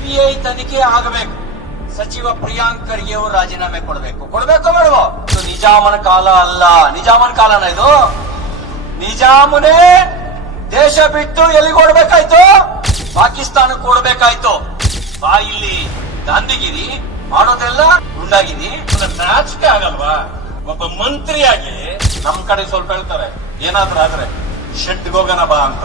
CBI ತನಿಖೆ ಆಗಬೇಕು. ಸಚಿವ ಪ್ರಿಯಾಂಕ್ ಖರ್ಗೆ ಅವರು ರಾಜೀನಾಮೆ ಕೊಡಬೇಕು ಬೇಡವೋ? ಇದು ನಿಜಾಮನ ಕಾಲ ಅಲ್ಲ. ನಿಜಾಮನ ಕಾಲನ ಇದು? ನಿಜಾಮನೇ ದೇಶ ಬಿಟ್ಟು ಎಲ್ಲಿಗೆ ಓಡಬೇಕಾಯ್ತು? ಪಾಕಿಸ್ತಾನಕ್ಕೆ ಓಡಬೇಕಾಯ್ತು. ಬಾ ಇಲ್ಲಿ ಗಾಂಧಿಗಿರಿ ಮಾಡೋದೆಲ್ಲ ಗುಂಡಾಗಿರಿ. ನಾಚಿಕೆ ಆಗಲ್ವಾ? ಒಬ್ಬ ಮಂತ್ರಿಯಾಗಿ ನಮ್ ಕಡೆ ಸ್ವಲ್ಪ ಹೇಳ್ತಾರೆ, ಏನಾದ್ರೂ ಆದ್ರೆ ಶೆಡ್ಗೆ ಹೋಗೋಣ ಬಾ ಅಂತ.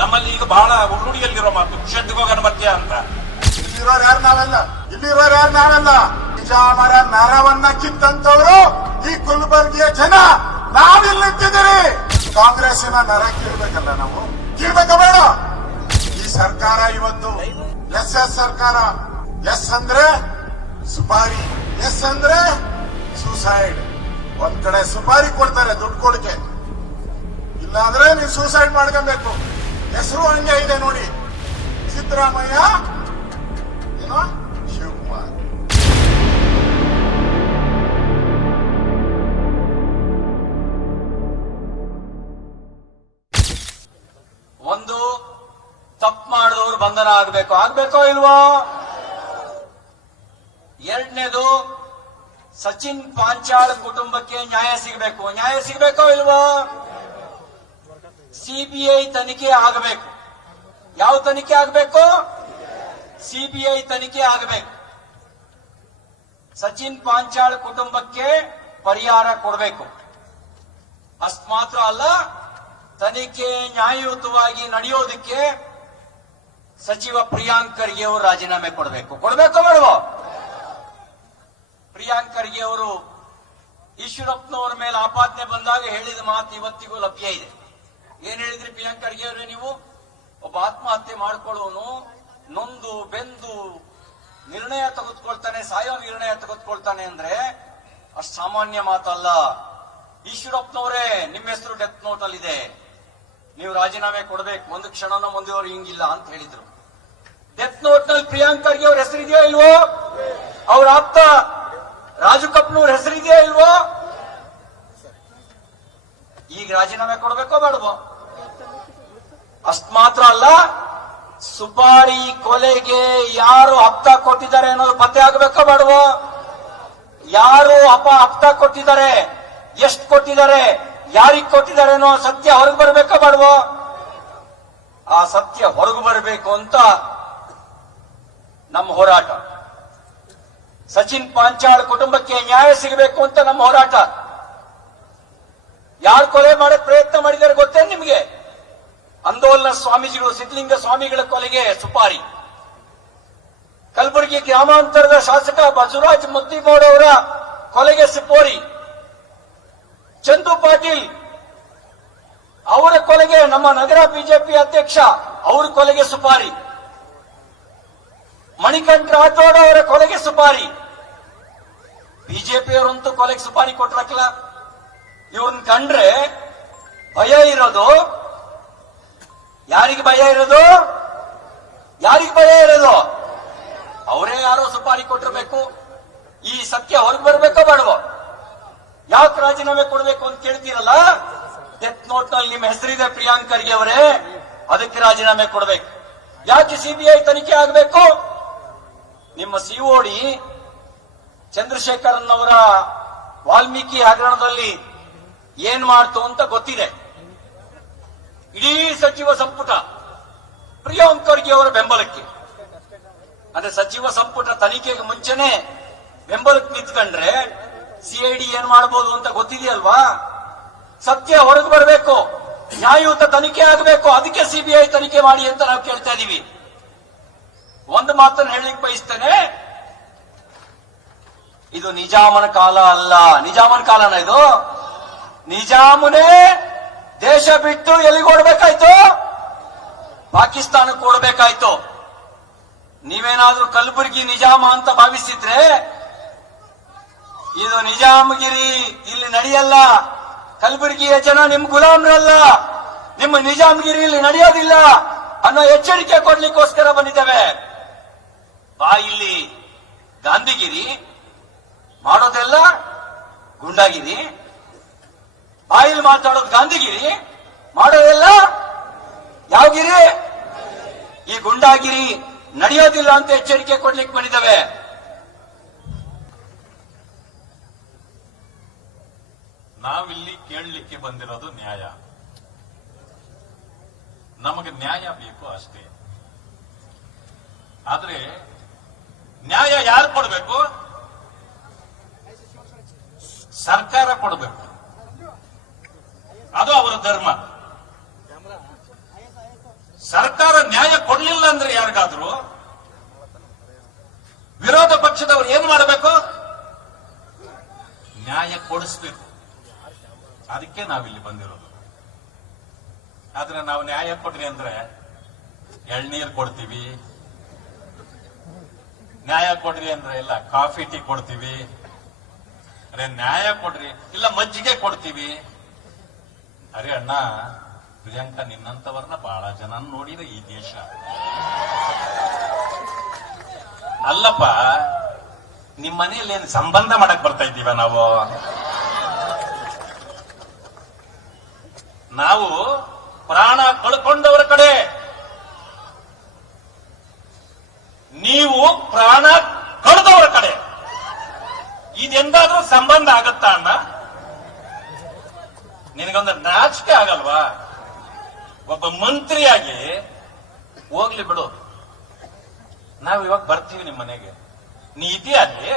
ನಮ್ಮಲ್ಲಿ ಈಗ ಬಹಳ ರೂಢಿಯಲ್ಲಿರೋ ಮಾತು ಶೆಡ್ಗೆ ಹೋಗೋಣ ಮಧ್ಯ ಅಂತ. ಇಲ್ಲಿರೋರು ಯಾರು ನಾವೆಲ್ಲ ನಿಜಾಮರ ನರವನ್ನ ಕಿತ್ತಂತವ್ರು ಈ ಗುಲ್ಬರ್ಗಿಯ ಜನ. ನಾವಿಲ್ಲಿ ನಿಂತಿದ್ದೀರಿ. ಕಾಂಗ್ರೆಸ್ಸಿನ ನರ ಕೀಳ್ಬೇಕಲ್ಲ ನಾವು? ಕೀಳ್ಬೇಕ ಬೇಡ? ಈ ಸರ್ಕಾರ ಇವತ್ತು ಎಸ್ ಸರ್ಕಾರ. ಎಸ್ ಅಂದ್ರೆ ಸುಪಾರಿ, ಎಸ್ ಅಂದ್ರೆ ಸೂಸೈಡ್. ಒಂದ್ ಕಡೆ ಸುಪಾರಿ ಕೊಡ್ತಾರೆ ದುಡ್ಡು ಕೊಡಕ್ಕೆ, ಇಲ್ಲಾಂದ್ರೆ ನೀವು ಸೂಸೈಡ್ ಮಾಡ್ಕೊಬೇಕು. ಹೆಸರು ಹಂಗೆ ಇದೆ ನೋಡಿ, ಸಿದ್ದರಾಮಯ್ಯ ಏನೋ ಶಿವಕುಮಾರ್. ಒಂದು ತಪ್ಪು ಮಾಡಿದವರು ಬಂಧನ ಆಗ್ಬೇಕೋ ಇಲ್ವೋ? ಎರಡನೇದು ಸಚಿನ್ ಪಾಂಚಾಳ್ ಕುಟುಂಬಕ್ಕೆ ನ್ಯಾಯ ಸಿಗಬೇಕೋ ಇಲ್ವೋ? ಸಿಬಿಐ ತನಿಖೆ ಆಗಬೇಕು. ಯಾವ ತನಿಖೆ ಆಗಬೇಕು? ಸಿಬಿಐ ತನಿಖೆ ಆಗಬೇಕು. ಸಚಿನ್ ಪಾಂಚಾಳ್ ಕುಟುಂಬಕ್ಕೆ ಪರಿಹಾರ ಕೊಡಬೇಕು. ಅಷ್ಟು ಮಾತ್ರ ಅಲ್ಲ, ತನಿಖೆ ನ್ಯಾಯಯುತವಾಗಿ ನಡೆಯೋದಕ್ಕೆ ಸಚಿವ ಪ್ರಿಯಾಂಕ್ ಖರ್ಗೆ ಅವರು ರಾಜೀನಾಮೆ ಕೊಡಬೇಕೋ ಬೇಡವೋ? ಪ್ರಿಯಾಂಕ್ ಖರ್ಗೆ ಅವರು ಈಶ್ವರಪ್ಪನವರ ಮೇಲೆ ಆಪಾದನೆ ಬಂದಾಗ ಹೇಳಿದ ಮಾತು ಇವತ್ತಿಗೂ ಲಭ್ಯ ಇದೆ. ಏನ್ ಹೇಳಿದ್ರಿ ಪ್ರಿಯಾಂಕ್ ಖರ್ಗೆ ಅವರೇ ನೀವು? ಒಬ್ಬ ಆತ್ಮಹತ್ಯೆ ಮಾಡ್ಕೊಳ್ಳೋನು ನೊಂದು ಬೆಂದು ನಿರ್ಣಯ ತೆಗೆದುಕೊಳ್ತಾನೆ, ಸಾಯೋ ನಿರ್ಣಯ ತೆಗೆದುಕೊಳ್ತಾನೆ ಅಂದ್ರೆ ಅಷ್ಟು ಸಾಮಾನ್ಯ ಮಾತಲ್ಲ. ಈಶ್ವರಪ್ಪನವರೇ, ನಿಮ್ಮ ಹೆಸರು ಡೆತ್ ನೋಟ್ ಅಲ್ಲಿ ಇದೆ, ನೀವು ರಾಜೀನಾಮೆ ಕೊಡಬೇಕು, ಒಂದು ಕ್ಷಣನೂ ಮುಂದೆಯವರು ಹಿಂಗಿಲ್ಲ ಅಂತ ಹೇಳಿದ್ರು. ಡೆತ್ ನೋಟ್ ನಲ್ಲಿ ಪ್ರಿಯಾಂಕ್ ಖರ್ಗೆ ಅವ್ರ ಹೆಸರಿದೆಯೋ ಇಲ್ವೋ? ಅವ್ರ ಆಪ್ತ ರಾಜು ಕಪ್ನವ್ರ ಹೆಸರಿದೆಯೋ ಇಲ್ವೋ? ಈಗ ರಾಜೀನಾಮೆ ಕೊಡಬೇಕೋ ಬೇಡವೋ? ಅಷ್ಟ್ ಮಾತ್ರ ಅಲ್ಲ, ಸುಪಾರಿ ಕೊಲೆಗೆ ಯಾರು ಹಪ್ತ ಕೊಟ್ಟಿದ್ದಾರೆ ಅನ್ನೋದು ಪತ್ತೆ ಆಗಬೇಕೋ ಬೇಡವೋ? ಯಾರು ಹಪ್ತ ಕೊಟ್ಟಿದ್ದಾರೆ, ಎಷ್ಟು ಕೊಟ್ಟಿದ್ದಾರೆ, ಯಾರಿಗೆ ಕೊಟ್ಟಿದ್ದಾರೆ ಅನ್ನೋ ಸತ್ಯ ಹೊರಗೆ ಬರಬೇಕೋ ಬೇಡವೋ? ಆ ಸತ್ಯ ಹೊರಗೆ ಬರಬೇಕು ಅಂತ ನಮ್ಮ ಹೋರಾಟ. ಸಚಿನ್ ಪಾಂಚಾಳ್ ಕುಟುಂಬಕ್ಕೆ ನ್ಯಾಯ ಸಿಗಬೇಕು ಅಂತ ನಮ್ಮ ಹೋರಾಟ. ಯಾರು ಕೊಲೆ ಮಾಡಕ್ ಪ್ರಯತ್ನ ಮಾಡಿದ್ದಾರೆ ಗೊತ್ತೇ ನಿಮಗೆ? ಆಂದೋಲನ ಸ್ವಾಮೀಜಿಗಳು, ಸಿದ್ಧಲಿಂಗ ಸ್ವಾಮಿಗಳ ಕೊಲೆಗೆ ಸುಪಾರಿ, ಕಲಬುರಗಿ ಗ್ರಾಮಾಂತರದ ಶಾಸಕ ಬಸವರಾಜ್ ಮುದ್ದಿಮೋಡ್ ಅವರ ಕೊಲೆಗೆ ಸುಪಾರಿ, ಚಂದು ಪಾಟೀಲ್ ಅವರ ಕೊಲೆಗೆ ನಮ್ಮ ನಗರ ಬಿಜೆಪಿ ಅಧ್ಯಕ್ಷ ಅವರ ಕೊಲೆಗೆ ಸುಪಾರಿ, ಮಣಿಕಂಠ ರಾಠೋಡ್ ಅವರ ಕೊಲೆಗೆ ಸುಪಾರಿ. ಬಿಜೆಪಿಯವರಂತೂ ಕೊಲೆಗೆ ಸುಪಾರಿ ಕೊಟ್ರಕ್ಲ. ಇವ್ರನ್ನ ಕಂಡ್ರೆ ಭಯ ಇರೋದು ಯಾರಿಗೆ? ಭಯ ಇರೋದು ಯಾರಿಗೆ? ಭಯ ಇರೋದು ಅವರೇ ಯಾರೋ ಸುಪಾರಿ ಕೊಟ್ಟಿರ್ಬೇಕು. ಈ ಸತ್ಯ ಹೊರಗೆ ಬರಬೇಕೋ ಬೇಡವೋ? ಯಾಕೆ ರಾಜೀನಾಮೆ ಕೊಡಬೇಕು ಅಂತ ಕೇಳ್ತೀರಲ್ಲ, ಡೆತ್ ನೋಟ್ ನಲ್ಲಿ ನಿಮ್ಮ ಹೆಸರಿದೆ ಪ್ರಿಯಾಂಕ್ ಖರ್ಗೆ ಅವರೇ, ಅದಕ್ಕೆ ರಾಜೀನಾಮೆ ಕೊಡಬೇಕು. ಯಾಕೆ ಸಿಬಿಐ ತನಿಖೆ ಆಗಬೇಕು? ನಿಮ್ಮ ಸಿಒಡಿ ಚಂದ್ರಶೇಖರನ್ ಅವರ ವಾಲ್ಮೀಕಿ ಹಗರಣದಲ್ಲಿ ಏನ್ ಮಾಡ್ತು ಅಂತ ಗೊತ್ತಿದೆ. ಇಡೀ ಸಚಿವ ಸಂಪುಟ ಪ್ರಿಯಾಂಕ್ ಖರ್ಗೆ ಅವರ ಬೆಂಬಲಕ್ಕೆ, ಅಂದ್ರೆ ಸಚಿವ ಸಂಪುಟ ತನಿಖೆಗೆ ಮುಂಚೆನೆ ಬೆಂಬಲಕ್ಕೆ ನಿಂತ್ಕೊಂಡ್ರೆ ಸಿಐಡಿ ಏನ್ ಮಾಡಬಹುದು ಅಂತ ಗೊತ್ತಿದೆಯಲ್ವಾ? ಸತ್ಯ ಹೊರಗೆ ಬರಬೇಕು, ನ್ಯಾಯಯುತ ತನಿಖೆ ಆಗಬೇಕು. ಅದಕ್ಕೆ ಸಿಬಿಐ ತನಿಖೆ ಮಾಡಿ ಅಂತ ನಾವು ಕೇಳ್ತಾ ಇದೀವಿ. ಒಂದು ಮಾತನ್ನು ಹೇಳಲಿಕ್ಕೆ ಬಯಸ್ತೇನೆ, ಇದು ನಿಜಾಮನ ಕಾಲ ಅಲ್ಲ. ನಿಜಾಮನ ಕಾಲನ ಇದು? ನಿಜಾಮನೇ ದೇಶ ಬಿಟ್ಟು ಎಲ್ಲಿಗೆ ಓಡಬೇಕಾಯ್ತು? ಪಾಕಿಸ್ತಾನಕ್ಕೆ ಓಡಬೇಕಾಯ್ತು. ನೀವೇನಾದ್ರೂ ಕಲಬುರಗಿ ನಿಜಾಮ ಅಂತ ಭಾವಿಸಿದ್ರೆ ಇದು ನಿಜಾಮಗಿರಿ ಇಲ್ಲಿ ನಡೆಯಲ್ಲ. ಕಲಬುರಗಿಯ ಜನ ನಿಮ್ ಗುಲಾಮರಲ್ಲ, ನಿಮ್ಮ ನಿಜಾಮಗಿರಿ ಇಲ್ಲಿ ನಡೆಯೋದಿಲ್ಲ ಅನ್ನೋ ಎಚ್ಚರಿಕೆ ಕೊಡ್ಲಿಕ್ಕೋಸ್ಕರ ಬಂದಿದ್ದೇವೆ. ಬಾ ಇಲ್ಲಿ ಗಾಂಧಿಗಿರಿ ಮಾಡೋದೆಲ್ಲ ಗುಂಡಾಗಿರಿ, ಬಾಯಿಲ್ ಮಾತಾಡೋದು ಗಾಂಧಿಗಿರಿ, ಮಾಡೋದೆಲ್ಲ ಯಾವಗಿರಿ? ಈ ಗುಂಡಾಗಿರಿ ನಡೆಯೋದಿಲ್ಲ ಅಂತ ಎಚ್ಚರಿಕೆ ಕೊಡ್ಲಿಕ್ಕೆ ಬಂದಿದ್ದಾವೆ. ನಾವಿಲ್ಲಿ ಕೇಳಲಿಕ್ಕೆ ಬಂದಿರೋದು ನ್ಯಾಯ. ನಮಗೆ ನ್ಯಾಯ ಬೇಕು ಅಷ್ಟೇ. ಆದ್ರೆ ನ್ಯಾಯ ಯಾರು ಕೊಡಬೇಕು? ಸರ್ಕಾರ ಕೊಡಬೇಕು. ಅದು ಅವರ ಧರ್ಮ. ಸರ್ಕಾರ ನ್ಯಾಯ ಕೊಡ್ಲಿಲ್ಲ ಅಂದ್ರೆ ಯಾರಿಗಾದ್ರೂ ವಿರೋಧ ಪಕ್ಷದವರು ಏನ್ ಮಾಡಬೇಕು? ನ್ಯಾಯ ಕೊಡಿಸ್ಬೇಕು. ಅದಕ್ಕೆ ನಾವಿಲ್ಲಿ ಬಂದಿರೋದು. ಆದ್ರೆ ನಾವು ನ್ಯಾಯ ಕೊಡ್ರಿ ಅಂದ್ರೆ ಎಳ್ನೀರು ಕೊಡ್ತೀವಿ, ನ್ಯಾಯ ಕೊಡ್ರಿ ಅಂದ್ರೆ ಇಲ್ಲ ಕಾಫಿ ಟೀ ಕೊಡ್ತೀವಿ, ಅರೆ ನ್ಯಾಯ ಕೊಡ್ರಿ ಇಲ್ಲ ಮಜ್ಜಿಗೆ ಕೊಡ್ತೀವಿ. ಅರೆ ಅಣ್ಣ, ಪ್ರಿಯಾಂಕಾ ನಿನ್ನಂತವರನ್ನ ಬಹಳ ಜನ ನೋಡಿದ ಈ ದೇಶ. ಅಲ್ಲಪ್ಪ, ನಿಮ್ ಮನೆಯಲ್ಲಿ ಏನ್ ಸಂಬಂಧ ಮಾಡಕ್ ಬರ್ತಾ ಇದ್ದೀವ ನಾವು? ನಾವು ಪ್ರಾಣ ಕಳ್ಕೊಂಡವರ ಕಡೆ, ನೀವು ಪ್ರಾಣ ಕಳೆದವರ ಕಡೆ. ಇದೆಂದಾದ್ರೂ ಸಂಬಂಧ ಆಗತ್ತಾ ಅಣ್ಣ? ನಿನಗೊಂದು ನಾಚಿಕೆ ಆಗಲ್ವಾ? ಒಬ್ಬ ಮಂತ್ರಿಯಾಗಿ ಹೋಗ್ಲಿ ಬಿಡು, ನಾವು ಇವಾಗ ಬರ್ತೀವಿ ನಿಮ್ಮ ಮನೆಗೆ, ನೀ ಇದೆಯಲ್ಲಿ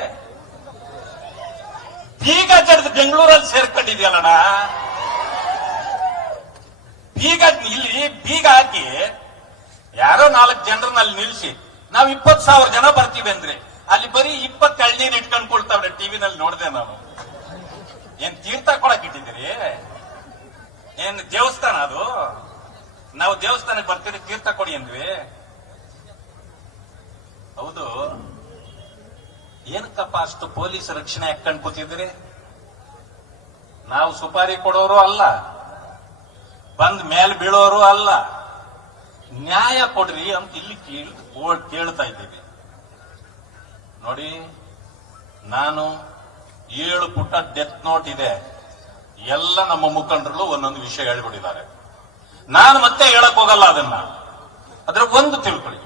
ಬೀಗ ಜಡ್ದು ಬೆಂಗಳೂರಲ್ಲಿ ಸೇರ್ಕೊಂಡಿದ್ಯಲ್ಲಣ್ಣ. ಇಲ್ಲಿ ಬೀಗ ಹಾಕಿ ಯಾರೋ 4 ಜನರನ್ನ ನಿಲ್ಸಿ ನಾವು 20,000 ಜನ ಬರ್ತೀವಿ ಅಂದ್ರೆ ಅಲ್ಲಿ ಬರೀ 20 ಎಳ್ನೀರು ಇಟ್ಕೊಂಡು ಕೊಳ್ತಾವ್ರೆ. ಟಿವಿನಲ್ಲಿ ನೋಡಿದೆ ನಾನು. ಏನ್ ತೀರ್ಥ ಕೊಡಕ್ ಇಟ್ಟಿದ್ದೀರಿ? ಏನ್ ದೇವಸ್ಥಾನ ಅದು? ನಾವು ದೇವಸ್ಥಾನಕ್ಕೆ ಬರ್ತೀವಿ, ತೀರ್ಥ ಕೊಡಿ ಅಂದ್ವಿ. ಹೌದು, ಏನಕ್ಕಪ್ಪ ಅಷ್ಟು ಪೊಲೀಸ್ ರಕ್ಷಣೆ ಹಾಕೊಂಡು ಕೂತಿದ್ರಿ? ನಾವು ಸುಪಾರಿ ಕೊಡೋರು ಅಲ್ಲ, ಬಂದ್ ಮೇಲೆ ಬೀಳೋರು ಅಲ್ಲ. ನ್ಯಾಯ ಕೊಡ್ರಿ ಅಂತ ಇಲ್ಲಿ ಕೇಳ್ತಾ ಇದ್ದೀವಿ. ನೋಡಿ, ನಾನು 7 ಪುಟ ಡೆತ್ ನೋಟ್ ಇದೆ. ಎಲ್ಲ ನಮ್ಮ ಮುಖಂಡರು ಒಂದೊಂದು ವಿಷಯ ಹೇಳ್ಬಿಟ್ಟಿದ್ದಾರೆ. ನಾನು ಮತ್ತೆ ಹೇಳಕ್ ಹೋಗಲ್ಲ ಅದನ್ನ. ಅದ್ರ ಒಂದು ತಿಳ್ಕೊಳ್ಳಿ,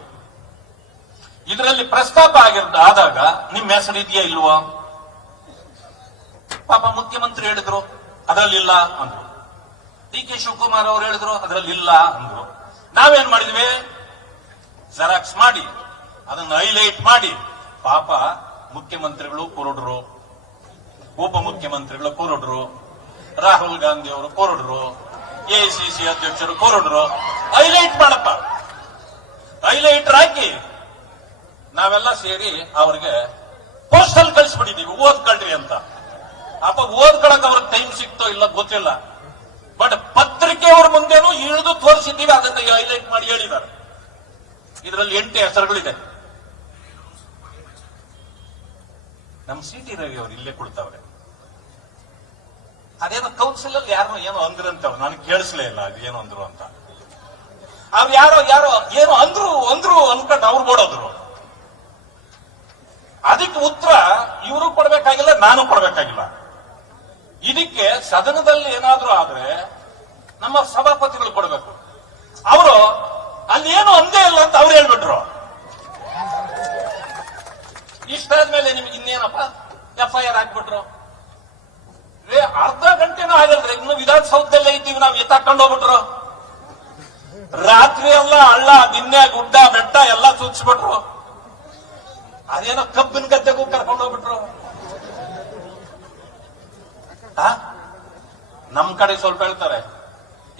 ಇದರಲ್ಲಿ ಪ್ರಸ್ತಾಪ ಆದಾಗ ನಿಮ್ಮ ಹೆಸರು ಇದೆಯಾ ಇಲ್ವಾ? ಪಾಪ ಮುಖ್ಯಮಂತ್ರಿ ಹೇಳಿದ್ರು ಅದರಲ್ಲಿ ಇಲ್ಲ ಅಂದ್ರು, ಡಿ.ಕೆ. ಶಿವಕುಮಾರ್ ಅವರು ಹೇಳಿದ್ರು ಅದರಲ್ಲಿ ಇಲ್ಲ ಅಂದ್ರು. ನಾವೇನ್ ಮಾಡಿದ್ವಿ? ಜೆರಾಕ್ಸ್ ಮಾಡಿ ಅದನ್ನು ಹೈಲೈಟ್ ಮಾಡಿ, ಪಾಪ ಮುಖ್ಯಮಂತ್ರಿಗಳು ಕುರುಡ್ರು, ಉಪಮುಖ್ಯಮಂತ್ರಿಗಳು ಕುರುಡ್ರು, ರಾಹುಲ್ ಗಾಂಧಿ ಅವರು ಕುರುಡ್ರು, ಎಐಸಿಸಿ ಅಧ್ಯಕ್ಷರು ಕುರುಡ್ರು. ಹೈಲೈಟ್ ಮಾಡಪ್ಪ, ಹೈಲೈಟರ್ ಹಾಕಿ ನಾವೆಲ್ಲ ಸೇರಿ ಅವ್ರಿಗೆ ಪೋಸ್ಟಲ್ ಕಳಿಸ್ಬಿಟ್ಟಿದೀವಿ, ಓದ್ಕೊಳ್ರಿ ಅಂತ. ಅಪ್ಪ ಓದ್ಕೊಳಕ್ ಅವ್ರಿಗೆ ಟೈಮ್ ಸಿಕ್ತೋ ಇಲ್ಲ ಗೊತ್ತಿಲ್ಲ, ಬಟ್ ಪತ್ರಿಕೆಯವ್ರ ಮುಂದೆನೂ ಇಳಿದು ತೋರಿಸಿದ್ದೀವಿ. ಅದನ್ನ ಹೈಲೈಟ್ ಮಾಡಿ ಹೇಳಿದ್ದಾರೆ. ಇದರಲ್ಲಿ 8 ಹೆಸರುಗಳಿದೆ. ನಮ್ ಸಿ.ಟಿ. ರವಿ ಅವರು ಇಲ್ಲೇ ಕೊಡ್ತಾವ್ರೆ. ಅದೇನೋ ಕೌನ್ಸಿಲ್ ಅಲ್ಲಿ ಯಾರೋ ಏನೋ ಅಂದ್ರಂತವ್ರು, ನನಗೆ ಕೇಳಿಸ್ಲೇ ಇಲ್ಲ ಅದು ಏನು ಅಂದ್ರು ಅಂತ. ಅವ್ರು ಯಾರೋ ಏನೋ ಅಂದ್ರು ಅನ್ಕೊಂಡು ಅವ್ರು ಕೊಡೋದ್ರು. ಅದಕ್ಕೆ ಉತ್ತರ ಇವರು ಕೊಡ್ಬೇಕಾಗಿಲ್ಲ, ನಾನು ಕೊಡ್ಬೇಕಾಗಿಲ್ಲ. ಇದಕ್ಕೆ ಸದನದಲ್ಲಿ ಏನಾದ್ರೂ ಆದ್ರೆ ನಮ್ಮ ಸಭಾಪತಿಗಳು ಕೊಡಬೇಕು. ಅವರು ಅಲ್ಲಿ ಏನು ಅಂದೇ ಇಲ್ಲ ಅಂತ ಅವ್ರು ಹೇಳ್ಬಿಟ್ರು. ಇಷ್ಟಾದ್ಮೇಲೆ ನಿಮ್ಗೆ ಇನ್ನೇನಪ್ಪ FIR ಹಾಕ್ಬಿಟ್ರು. ಅರ್ಧ ಗಂಟೆನೂ ಆಗಲ್ರಿ, ಇನ್ನು ವಿಧಾನಸೌಧದಲ್ಲೇ ಇದ್ದೀವಿ ನಾವು, ಎತ್ತಾಕೊಂಡು ಹೋಗ್ಬಿಟ್ರು. ರಾತ್ರಿ ಎಲ್ಲ ಹಳ್ಳ ದಿನ್ನೆ ಗುಡ್ಡ ಬೆಟ್ಟ ಎಲ್ಲ ಸೂಚಿಸ್ಬಿಟ್ರು. ಅದೇನೋ ಕಬ್ಬಿನ ಗದ್ದೆಗೂ ಕರ್ಕೊಂಡು ಹೋಗ್ಬಿಟ್ರು. ನಮ್ ಕಡೆ ಸ್ವಲ್ಪ ಹೇಳ್ತಾರೆ,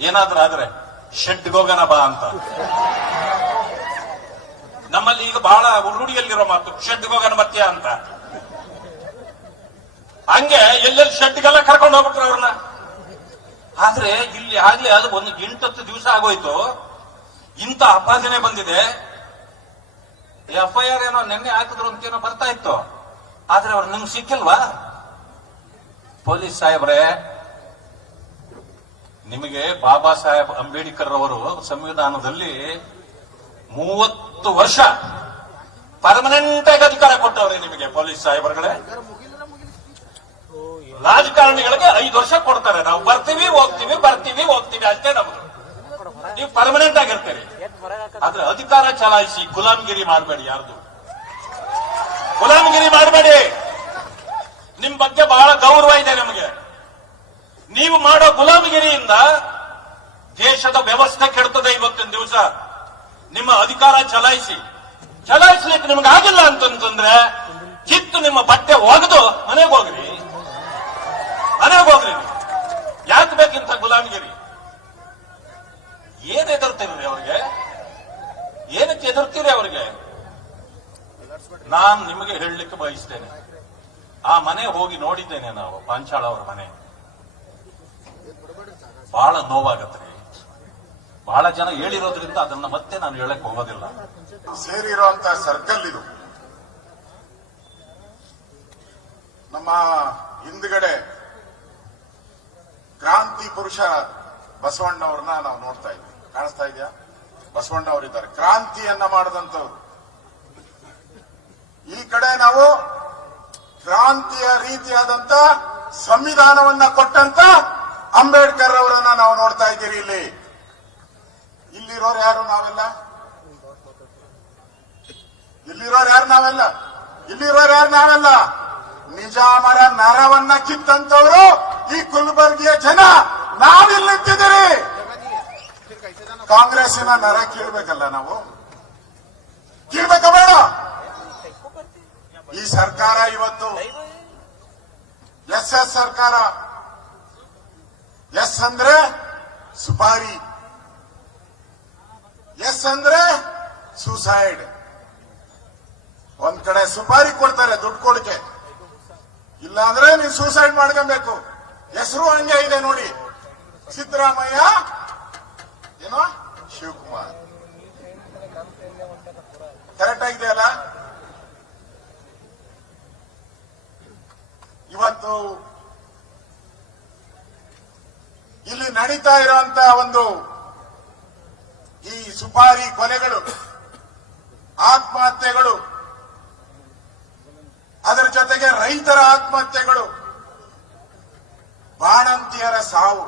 ಏನಾದ್ರೂ ಆದ್ರೆ ಶೆಡ್ಗೆ ಹೋಗೋಣ ಬಾ ಅಂತ. ನಮ್ಮಲ್ಲಿ ಈಗ ಬಹಳ ರೂಢಿಯಲ್ಲಿರೋ ಮಾತು ಶೆಡ್ಗೆ ಹೋಗೋಣ ಮತ್ತೆ ಅಂತ. ಹಂಗೆ ಎಲ್ಲೆಲ್ಲಿ ಶೆಡ್ಗೆಲ್ಲ ಕರ್ಕೊಂಡು ಹೋಗ್ಬಿಟ್ರು ಅವ್ರನ್ನ. ಆದ್ರೆ ಇಲ್ಲಿ ಆಗ್ಲೇ ಅದು 8-10 ದಿವಸ ಆಗೋಯ್ತು, ಇಂಥ ಅಪಾದನೆ ಬಂದಿದೆ. FIR ಏನೋ ನಿನ್ನೆ ಹಾಕಿದ್ರು ಅಂತೇನೋ ಬರ್ತಾ ಇತ್ತು, ಆದ್ರೆ ಅವ್ರು ನಿಮ್ಗೆ ಸಿಕ್ಕಿಲ್ವಾ? ಪೊಲೀಸ್ ಸಾಹೇಬ್ರೆ, ನಿಮಗೆ ಬಾಬಾ ಸಾಹೇಬ್ ಅಂಬೇಡ್ಕರ್ ಅವರು ಸಂವಿಧಾನದಲ್ಲಿ 30 ವರ್ಷ ಪರ್ಮನೆಂಟ್ ಆಗಿ ಅಧಿಕಾರ ಕೊಟ್ಟವ್ರೆ ನಿಮಗೆ. ಪೊಲೀಸ್ ಸಾಹೇಬರುಗಳೇ, ರಾಜಕಾರಣಿಗಳಿಗೆ 5 ವರ್ಷ ಕೊಡ್ತಾರೆ. ನಾವು ಬರ್ತೀವಿ ಹೋಗ್ತೀವಿ ಅಷ್ಟೇ ನಮ್ದು. ನೀವು ಪರ್ಮನೆಂಟ್ ಆಗಿರ್ತೀರಿ. ಆದ್ರೆ ಅಧಿಕಾರ ಚಲಾಯಿಸಿ ಗುಲಾಮಗಿರಿ ಮಾಡಬೇಡಿ. ಯಾರ್ದು ಗುಲಾಮಗಿರಿ ಮಾಡಬೇಡಿ. ನಿಮ್ ಬಗ್ಗೆ ಬಹಳ ಗೌರವ ಇದೆ ನಮಗೆ. ನೀವು ಮಾಡೋ ಗುಲಾಮಗಿರಿಯಿಂದ ದೇಶದ ವ್ಯವಸ್ಥೆ ಕೆಡ್ತದೆ. ಇವತ್ತಿನ ದಿವಸ ನಿಮ್ಮ ಅಧಿಕಾರ ಚಲಾಯಿಸ್ಲಿಕ್ಕೆ ನಿಮ್ಗೆ ಆಗಿಲ್ಲ ಅಂತಂದ್ರೆ ಕಿತ್ತು ನಿಮ್ಮ ಬಟ್ಟೆ ಒಗೆದು ಮನೆಗೆ ಹೋಗ್ರಿ. ನೀವು ಯಾಕೆ ಬೇಕಿಂತ ಗುಲಾಮಗಿರಿ? ಏನ್ ಎದುರ್ತೀರಿ ಅವ್ರಿಗೆ? ಏನಕ್ಕೆ ಎದುರ್ತೀರಿ ಅವ್ರಿಗೆ? ನಾನ್ ನಿಮಗೆ ಹೇಳಲಿಕ್ಕೆ ಬಯಸ್ತೇನೆ, ಆ ಮನೆ ಹೋಗಿ ನೋಡಿದ್ದೇನೆ. ನಾವು ಪಾಂಚಾಳ ಅವರ ಮನೆ ಬಹಳ ನೋವಾಗತ್ರಿ. ಬಹಳ ಜನ ಹೇಳಿರೋದ್ರಿಂದ ಅದನ್ನ ಮತ್ತೆ ನಾನು ಹೇಳಕ್ ಹೋಗೋದಿಲ್ಲ. ಸೇರಿರುವಂತ ಸರ್ಕಲ್ ಇದು. ನಮ್ಮ ಹಿಂದ್ಗಡೆ ಕ್ರಾಂತಿ ಪುರುಷ ಬಸವಣ್ಣವ್ರನ್ನ ನಾವು ನೋಡ್ತಾ ಇದ್ವಿ. ಕಾಣಿಸ್ತಾ ಇದೆಯಾ? ಬಸವಣ್ಣವರಿದ್ದಾರೆ, ಕ್ರಾಂತಿಯನ್ನ ಮಾಡಿದಂಥವ್ರು. ಈ ಕಡೆ ನಾವು ಕ್ರಾಂತಿಯ ರೀತಿಯಾದಂತ ಸಂವಿಧಾನವನ್ನ ಕೊಟ್ಟಂತ ಅಂಬೇಡ್ಕರ್ ಅವರನ್ನ ನಾವು ನೋಡ್ತಾ ಇದ್ದೀರಿ. ಇಲ್ಲಿರೋರು ಯಾರು? ನಾವೆಲ್ಲ ಇಲ್ಲಿರೋರು ನಾವೆಲ್ಲ ನಿಜಾಮರ ನರವನ್ನ ಕಿತ್ತಂತವರು ಈ ಕುಲ್ಬರ್ಗಿಯ ಜನ. ನಾವಿಲ್ಲಿ ನಿಂತಿದ್ದೀರಿ. ಕಾಂಗ್ರೆಸ್ಸಿನ ನರ ಕೀಳ್ಬೇಕಲ್ಲ ನಾವು? ಕೀಳ್ಬೇಕ ಬೇಡ? ಈ ಸರ್ಕಾರ ಇವತ್ತು ಎಸ್ ಸರ್ಕಾರ. ಎಸ್ ಅಂದ್ರೆ ಸುಪಾರಿ, ಎಸ್ ಅಂದ್ರೆ ಸೂಸೈಡ್. ಒಂದ್ ಕಡೆ ಸುಪಾರಿ ಕೊಡ್ತಾರೆ ದುಡ್ಡು ಕೊಡಕ್ಕೆ, ಇಲ್ಲಾಂದ್ರೆ ನೀವು ಸೂಸೈಡ್ ಮಾಡ್ಕೊಬೇಕು. ಹೆಸರು ಹಂಗೆ ಇದೆ ನೋಡಿ, ಸಿದ್ದರಾಮಯ್ಯ ಏನೋ ಶಿವಕುಮಾರ್. ಕರೆಕ್ಟ್ ಆಗಿದೆ ಅಲ್ಲ? ಇವತ್ತು ಇಲ್ಲಿ ನಡೀತಾ ಇರುವಂತ ಒಂದು ಈ ಸುಪಾರಿ ಕೊಲೆಗಳು, ಆತ್ಮಹತ್ಯೆಗಳು, ಅದರ ಜೊತೆಗೆ ರೈತರ ಆತ್ಮಹತ್ಯೆಗಳು, ಬಾಣಂತಿಯರ ಸಾವು,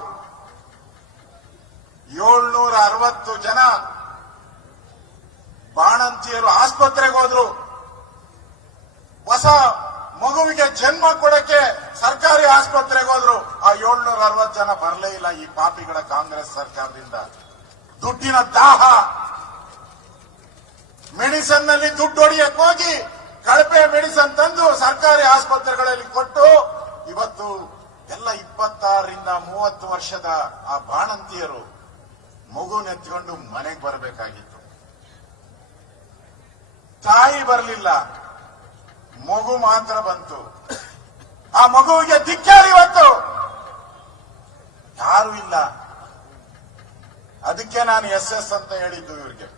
760 ಜನ ಬಾಣಂತಿಯರು ಆಸ್ಪತ್ರೆಗೆ ಹೋದ್ರು. ಹೊಸ ಮಗುವಿಗೆ ಜನ್ಮ ಕೊಡಕ್ಕೆ ಸರ್ಕಾರಿ ಆಸ್ಪತ್ರೆಗೆ ಹೋದ್ರು. ಆ 760 ಜನ ಬರಲೇ ಇಲ್ಲ ಈ ಪಾಪಿಗಳ ಕಾಂಗ್ರೆಸ್ ಸರ್ಕಾರದಿಂದ. ದುಡ್ಡಿನ ದಾಹ, ಮೆಡಿಸನ್ ನಲ್ಲಿ ದುಡ್ಡು ಹೊಡಿಯಕ್ಕೆ ಹೋಗಿ ಕಳಪೆ ಮೆಡಿಸನ್ ತಂದು ಸರ್ಕಾರಿ ಆಸ್ಪತ್ರೆಗಳಲ್ಲಿ ಕೊಟ್ಟು ಇವತ್ತು ಎಲ್ಲ 26ರಿಂದ 30 ವರ್ಷದ ಆ ಬಾಣಂತಿಯರು ಮಗುನೆತ್ಕೊಂಡು ಮನೆಗೆ ಬರಬೇಕಾಗಿತ್ತು. ತಾಯಿ ಬರಲಿಲ್ಲ, ಮಗು ಮಾತ್ರ ಬಂತು. ಆ ಮಗುವಿಗೆ ಧಿಕ್ಕಾರ. ಇವತ್ತು ಯಾರು ಇಲ್ಲ. ಅದಕ್ಕೆ ನಾನು ಎಸ್ ಅಂತ ಹೇಳಿದ್ದು ಇವರಿಗೆ.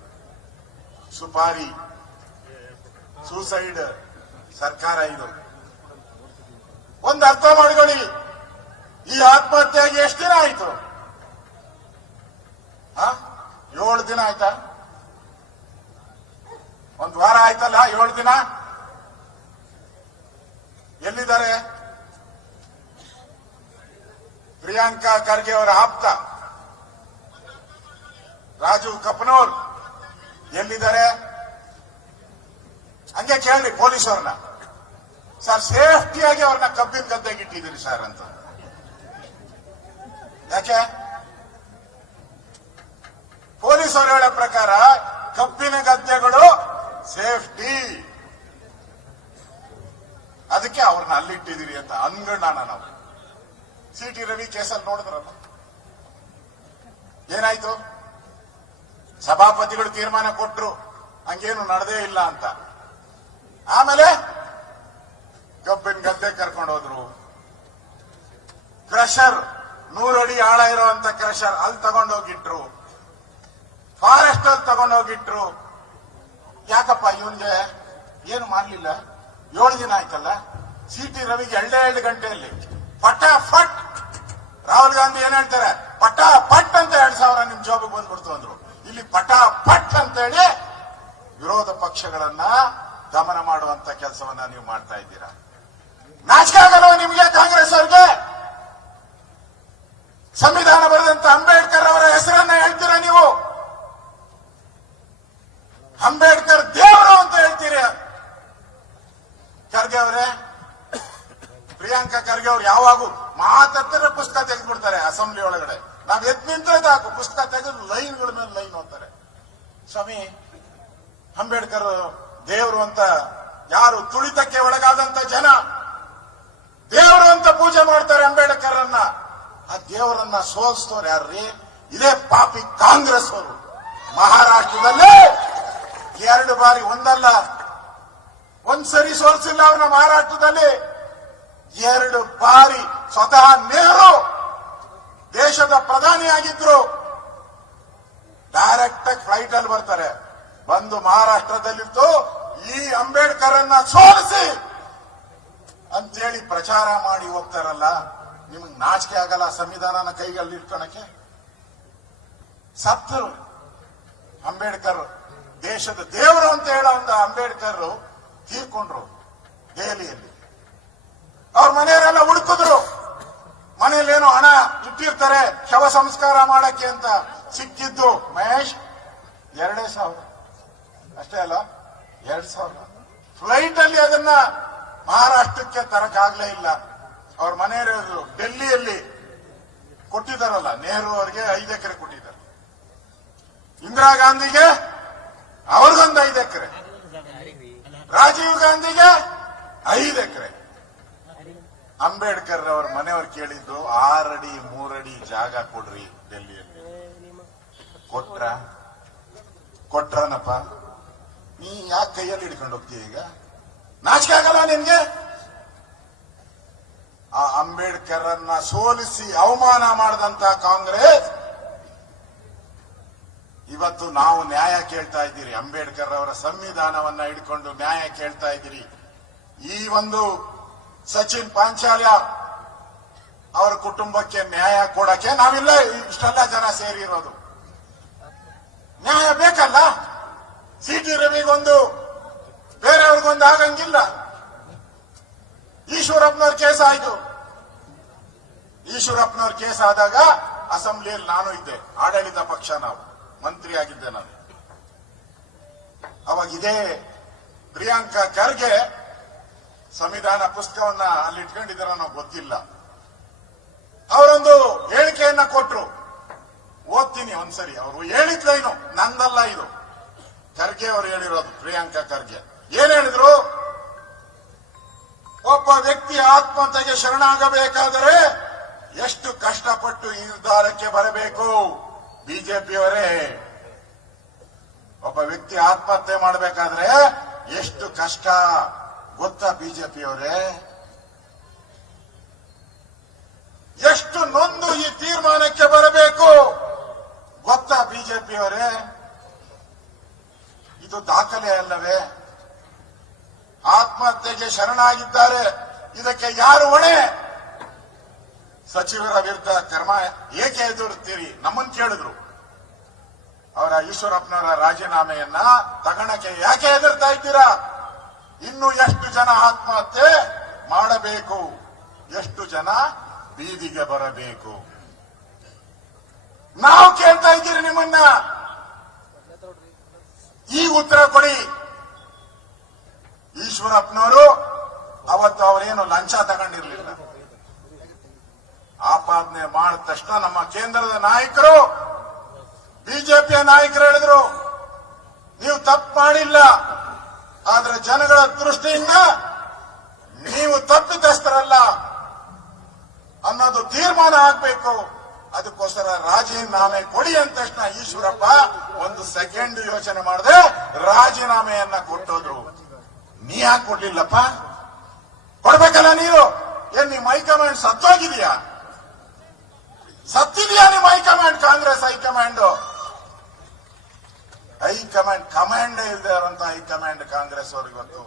ಸುಪಾರಿ, ಸೂಸೈಡ್ ಸರ್ಕಾರ ಇದು. ಒಂದು ಅರ್ಥ ಮಾಡಿಕೊಳ್ಳಿ, ಈ ಆತ್ಮಹತ್ಯೆಗೆ ಎಷ್ಟು ದಿನ ಆಯ್ತು? 7 ದಿನ ಆಯ್ತಾ? ಒಂದು ವಾರ ಆಯ್ತಲ್ಲ? 7 ದಿನ. ಎಲ್ಲಿದ್ದಾರೆ? ಪ್ರಿಯಾಂಕಾ ಖರ್ಗೆ ಅವರ ಆಪ್ತ ರಾಜು ಕಪನೂರ್ ಎಲ್ಲಿದ್ದಾರೆ? ಹಂಗೆ ಕೇಳ್ರಿ ಪೊಲೀಸ್ ಅವ್ರನ್ನ. ಸರ್, ಸೇಫ್ಟಿಯಾಗಿ ಅವ್ರನ್ನ ಕಬ್ಬಿನ ಗದ್ದೆಗೆ ಇಟ್ಟಿದ್ದೀರಿ ಸರ್ ಅಂತ. ಯಾಕೆ? ಪೊಲೀಸ್ ಅವರು ಹೇಳೋ ಪ್ರಕಾರ ಕಬ್ಬಿನ ಗದ್ದೆಗಳು ಸೇಫ್ಟಿ, ಅದಕ್ಕೆ ಅವ್ರನ್ನ ಅಲ್ಲಿಟ್ಟಿದ್ದೀರಿ ಅಂತ ಅನ್ಗಣ್ಣ. ನಾವು CT ರವಿ ಕೇಸಲ್ಲಿ ನೋಡಿದ್ರಲ್ಲ ಏನಾಯ್ತು? ಸಭಾಪತಿಗಳು ತೀರ್ಮಾನ ಕೊಟ್ರು, ಹಂಗೇನು ನಡೆದೇ ಇಲ್ಲ ಅಂತ. ಆಮೇಲೆ ಕಬ್ಬಿನ ಗದ್ದೆ ಕರ್ಕೊಂಡು ಹೋದ್ರು. ಕ್ರಷರ್, 100 ಅಡಿ ಆಳ ಇರುವಂತ ಕ್ರಷರ್ ಅಲ್ಲಿ ತಗೊಂಡೋಗಿಟ್ರು. ಫಾರೆಸ್ಟ್ ಅಲ್ಲಿ ತಗೊಂಡೋಗಿಟ್ರು. ಯಾಕಪ್ಪ ಇವನ್ಗೆ ಏನು ಮಾಡ್ಲಿಲ್ಲ? 7 ದಿನ ಆಯ್ತಲ್ಲ. CT ರವಿಗೆ 2 ಗಂಟೆಯಲ್ಲಿ ಪಟಾಫಟ್. ರಾಹುಲ್ ಗಾಂಧಿ ಏನ್ ಹೇಳ್ತಾರೆ? ಪಟಾಪಟ್ ಅಂತ 2,000 ನಿಮ್ ಜಾಬಿಗೆ ಬಂದ್ಬಿಡ್ತು ಅಂದ್ರು. ಇಲ್ಲಿ ಪಟಾಪಟ್ ಅಂತ ಹೇಳಿ ವಿರೋಧ ಪಕ್ಷಗಳನ್ನ ದಮನ ಮಾಡುವಂತ ಕೆಲಸವನ್ನ ನೀವು ಮಾಡ್ತಾ ಇದ್ದೀರಾ. ನಾಚಿಕೆ ಆಗಲ್ವ ನಿಮಗೆ ಕಾಂಗ್ರೆಸ್ ಅವ್ರಿಗೆ? ಸಂವಿಧಾನ ಬರೆದಂತ ಅಂಬೇಡ್ಕರ್ ಅವರ ಹೆಸರನ್ನ ಹೇಳ್ತೀರಾ ನೀವು? ಅವ್ರು ಯಾವಾಗೂ ಮಾತಾಡ್ತಾರೆ ಪುಸ್ತಕ ತೆಗೆದ್ಬಿಡ್ತಾರೆ ಅಸೆಂಬ್ಲಿ ಒಳಗಡೆ. ನಾವ್ ಎದ್ ನಿಂತ್ರೆ ಸಾಕು ಪುಸ್ತಕ ತೆಗೆದು ಲೈನ್ಗಳ ಮೇಲೆ ಲೈನ್ ಓದ್ತಾರೆ. ಸ್ವಾಮಿ ಅಂಬೇಡ್ಕರ್ ದೇವರು ಅಂತ ಯಾರು ತುಳಿತಕ್ಕೆ ಒಳಗಾದಂತ ಜನ ದೇವರು ಅಂತ ಪೂಜೆ ಮಾಡ್ತಾರೆ ಅಂಬೇಡ್ಕರ್ ಅನ್ನ. ಆ ದೇವರನ್ನ ಸೋಲಿಸ್ತವ್ರು ಯಾರ್ರೀ? ಇದೇ ಪಾಪಿ ಕಾಂಗ್ರೆಸ್ ಅವರು. ಮಹಾರಾಷ್ಟ್ರದಲ್ಲಿ 2 ಬಾರಿ ಒಂದಲ್ಲ ಒಂದ್ಸರಿ ಸೋಲಿಸಿಲ್ಲ ಅವ್ರನ್ನ. ಮಹಾರಾಷ್ಟ್ರದಲ್ಲಿ 2 ಬಾರಿ ಸ್ವತಃ ನೆಹರು ದೇಶದ ಪ್ರಧಾನಿಯಾಗಿದ್ರು. ಡೈರೆಕ್ಟ್ ಆಗಿ ಫ್ಲೈಟ್ ಅಲ್ಲಿ ಬರ್ತಾರೆ, ಬಂದು ಮಹಾರಾಷ್ಟ್ರದಲ್ಲಿದ್ದು ಈ ಅಂಬೇಡ್ಕರ್ ಅನ್ನ ಸೋಲಿಸಿ ಅಂತೇಳಿ ಪ್ರಚಾರ ಮಾಡಿ ಹೋಗ್ತಾರಲ್ಲ. ನಿಮ್ಗೆ ನಾಚಿಕೆ ಆಗಲ್ಲ ಸಂವಿಧಾನನ ಕೈಗಳಲ್ಲಿ ಇಟ್ಕೊಳಕ್ಕೆ? ಸತ್ತರು ಅಂಬೇಡ್ಕರ್, ದೇಶದ ದೇವರು ಅಂತ ಹೇಳೋ ಒಂದು ಅಂಬೇಡ್ಕರ್ ತೀರ್ಕೊಂಡ್ರು ದೆಹಲಿಯಲ್ಲಿ. ಅವ್ರ ಮನೆಯವರೆಲ್ಲ ಹುಡುಕಿದ್ರು. ಮನೆಯಲ್ಲೇನೋ ಹಣ ಇಟ್ಟಿರ್ತಾರೆ ಶವ ಸಂಸ್ಕಾರ ಮಾಡಕ್ಕೆ ಅಂತ. ಸಿಕ್ಕಿದ್ದು ಮಹೇಶ್ 2,000 ಅಷ್ಟೇ ಅಲ್ಲ, 2,000 ಫ್ಲೈಟ್ ಅಲ್ಲಿ ಅದನ್ನ ಮಹಾರಾಷ್ಟ್ರಕ್ಕೆ ತರಕಾಗ್ಲೇ ಇಲ್ಲ. ಅವ್ರ ಮನೆಯವರು ಡೆಲ್ಲಿಯಲ್ಲಿ ಕೊಟ್ಟಿದ್ದಾರಲ್ಲ, ನೆಹರು ಅವರಿಗೆ 5 ಎಕರೆ ಕೊಟ್ಟಿದ್ದಾರೆ, ಇಂದಿರಾ ಗಾಂಧಿಗೆ ಅವ್ರಿಗೊಂದು 5 ಎಕರೆ, ರಾಜೀವ್ ಗಾಂಧಿಗೆ 5 ಎಕರೆ. ಅಂಬೇಡ್ಕರ್ ಅವ್ರ ಮನೆಯವ್ರು ಕೇಳಿದ್ದು 6 ಅಡಿ 3 ಅಡಿ ಜಾಗ ಕೊಡ್ರಿ ಡೆಲ್ಲಿಯಲ್ಲಿ. ಕೊಟ್ರನಪ್ಪ. ನೀ ಯಾಕೆ ಕೈಯಲ್ಲಿ ಹಿಡ್ಕೊಂಡು ಹೋಗ್ತೀಯ ಈಗ? ನಾಚಿಕೆ ಆಗಲ್ಲ ನಿನ್ಗೆ? ಆ ಅಂಬೇಡ್ಕರ್ ಅನ್ನ ಸೋಲಿಸಿ ಅವಮಾನ ಮಾಡಿದಂತ ಕಾಂಗ್ರೆಸ್ ಇವತ್ತು ನಾವು ನ್ಯಾಯ ಕೇಳ್ತಾ ಇದ್ದೀರಿ. ಅಂಬೇಡ್ಕರ್ ಅವರ ಸಂವಿಧಾನವನ್ನ ಹಿಡ್ಕೊಂಡು ನ್ಯಾಯ ಕೇಳ್ತಾ ಇದ್ದೀರಿ. ಈ ಒಂದು ಸಚಿನ್ ಪಾಂಚಾಲ್ಯ ಅವರ ಕುಟುಂಬಕ್ಕೆ ನ್ಯಾಯ ಕೊಡಕ್ಕೆ ನಾವಿಲ್ಲ ಇಷ್ಟೆಲ್ಲ ಜನ ಸೇರಿರೋದು. ನ್ಯಾಯ ಬೇಕಲ್ಲ. ಸಿ.ಟಿ. ರವಿಗೊಂದು ಬೇರೆಯವ್ರಿಗೊಂದು ಆಗಂಗಿಲ್ಲ. ಈಶ್ವರಪ್ಪನವ್ರ ಕೇಸ್ ಆಯ್ತು. ಈಶ್ವರಪ್ಪನವ್ರ ಕೇಸ್ ಆದಾಗ ಅಸೆಂಬ್ಲಿಯಲ್ಲಿ ನಾನು ಇದ್ದೆ, ಆಡಳಿತ ಪಕ್ಷ, ನಾವು ಮಂತ್ರಿ ಆಗಿದ್ದೆ ನಾನು. ಅವಾಗ ಇದೇ ಪ್ರಿಯಾಂಕಾ ಖರ್ಗೆ ಸಂವಿಧಾನ ಪುಸ್ತಕವನ್ನ ಅಲ್ಲಿ ಇಟ್ಕೊಂಡಿದ್ದಾರ ನಾವು ಗೊತ್ತಿಲ್ಲ. ಅವರೊಂದು ಹೇಳಿಕೆಯನ್ನ ಕೊಟ್ರು, ಓದ್ತೀನಿ ಒಂದ್ಸರಿ. ಅವರು ಹೇಳಿದ್ಲೇನು, ನಂದಲ್ಲ ಇದು, ಖರ್ಗೆ ಅವರು ಹೇಳಿರೋದು. ಪ್ರಿಯಾಂಕಾ ಖರ್ಗೆ ಏನ್ ಹೇಳಿದ್ರು? ಒಬ್ಬ ವ್ಯಕ್ತಿ ಆತ್ಮಹತ್ಯೆಗೆ ಶರಣಾಗಬೇಕಾದರೆ ಎಷ್ಟು ಕಷ್ಟಪಟ್ಟು ಈ ನಿರ್ಧಾರಕ್ಕೆ ಬರಬೇಕು? ಬಿಜೆಪಿಯವರೇ, ಒಬ್ಬ ವ್ಯಕ್ತಿ ಆತ್ಮಹತ್ಯೆ ಮಾಡಬೇಕಾದ್ರೆ ಎಷ್ಟು ಕಷ್ಟ ಗೊತ್ತಾ ಬಿಜೆಪಿಯವರೇ? ಎಷ್ಟು ನೊಂದು ಈ ತೀರ್ಮಾನಕ್ಕೆ ಬರಬೇಕು ಗೊತ್ತಾ ಬಿಜೆಪಿಯವರೇ? ಇದು ದಾಖಲೆ ಅಲ್ಲವೇ? ಆತ್ಮಹತ್ಯೆಗೆ ಶರಣಾಗಿದ್ದಾರೆ, ಇದಕ್ಕೆ ಯಾರು ಹೊಣೆ? ಸಚಿವರ ವಿರುದ್ಧ ಕ್ರಮ ಏಕೆ ಎದುರುತ್ತೀರಿ? ನಮ್ಮನ್ನು ಕೇಳಿದ್ರು. ಅವರ ಈಶ್ವರಪ್ಪನವರ ರಾಜೀನಾಮೆಯನ್ನ ತಗೊಳಕ್ಕೆ ಯಾಕೆ ಎದುರ್ತಾ ಇದ್ದೀರಾ? ಇನ್ನು ಎಷ್ಟು ಜನ ಆತ್ಮಹತ್ಯೆ ಮಾಡಬೇಕು? ಎಷ್ಟು ಜನ ಬೀದಿಗೆ ಬರಬೇಕು? ನಾವು ಕೇಳ್ತಾ ಇದ್ದೀರಿ ನಿಮ್ಮನ್ನ. ಈ ಉತ್ತರ ಕೊಡಿ. ಈಶ್ವರಪ್ಪನವರು ಅವತ್ತು ಅವರೇನು ಲಂಚ ತಗೊಂಡಿರ್ಲಿಲ್ಲ. ಆಪಾದನೆ ಮಾಡಿದ ತಕ್ಷಣ ನಮ್ಮ ಕೇಂದ್ರದ ನಾಯಕರು, ಬಿಜೆಪಿಯ ನಾಯಕರು ಹೇಳಿದ್ರು, ನೀವು ತಪ್ಪು ಮಾಡಿಲ್ಲ, ಆದ್ರೆ ಜನಗಳ ದೃಷ್ಟಿಯಿಂದ ನೀವು ತಪ್ಪಿತಸ್ಥರಲ್ಲ ಅನ್ನೋದು ತೀರ್ಮಾನ ಆಗ್ಬೇಕು. ಅದಕ್ಕೋಸ್ಕರ ರಾಜೀನಾಮೆ ಕೊಡಿ ಅಂದ ತಕ್ಷಣ ಈಶ್ವರಪ್ಪ 1 ಸೆಕೆಂಡ್ ಯೋಚನೆ ಮಾಡದೆ ರಾಜೀನಾಮೆಯನ್ನ ಕೊಟ್ಟೋದ್ರು. ನೀ ಯಾಕೆ ಕೊಡ್ಲಿಲ್ಲಪ್ಪ? ಕೊಡ್ಬೇಕಲ್ಲ ನೀನು. ಏನ್ ನಿಮ್ಮ ಹೈಕಮಾಂಡ್ ಸತ್ತೋಗಿದೆಯಾ? ಸತ್ತಿದೆಯಾ ನಿಮ್ಮ ಹೈಕಮಾಂಡ್? ಕಾಂಗ್ರೆಸ್ ಹೈಕಮಾಂಡ್ ಕಮಾಂಡ್ ಇಲ್ಲದೆ ಇರುವಂತಹ ಹೈಕಮಾಂಡ್ ಕಾಂಗ್ರೆಸ್ ಅವರು ಇವತ್ತು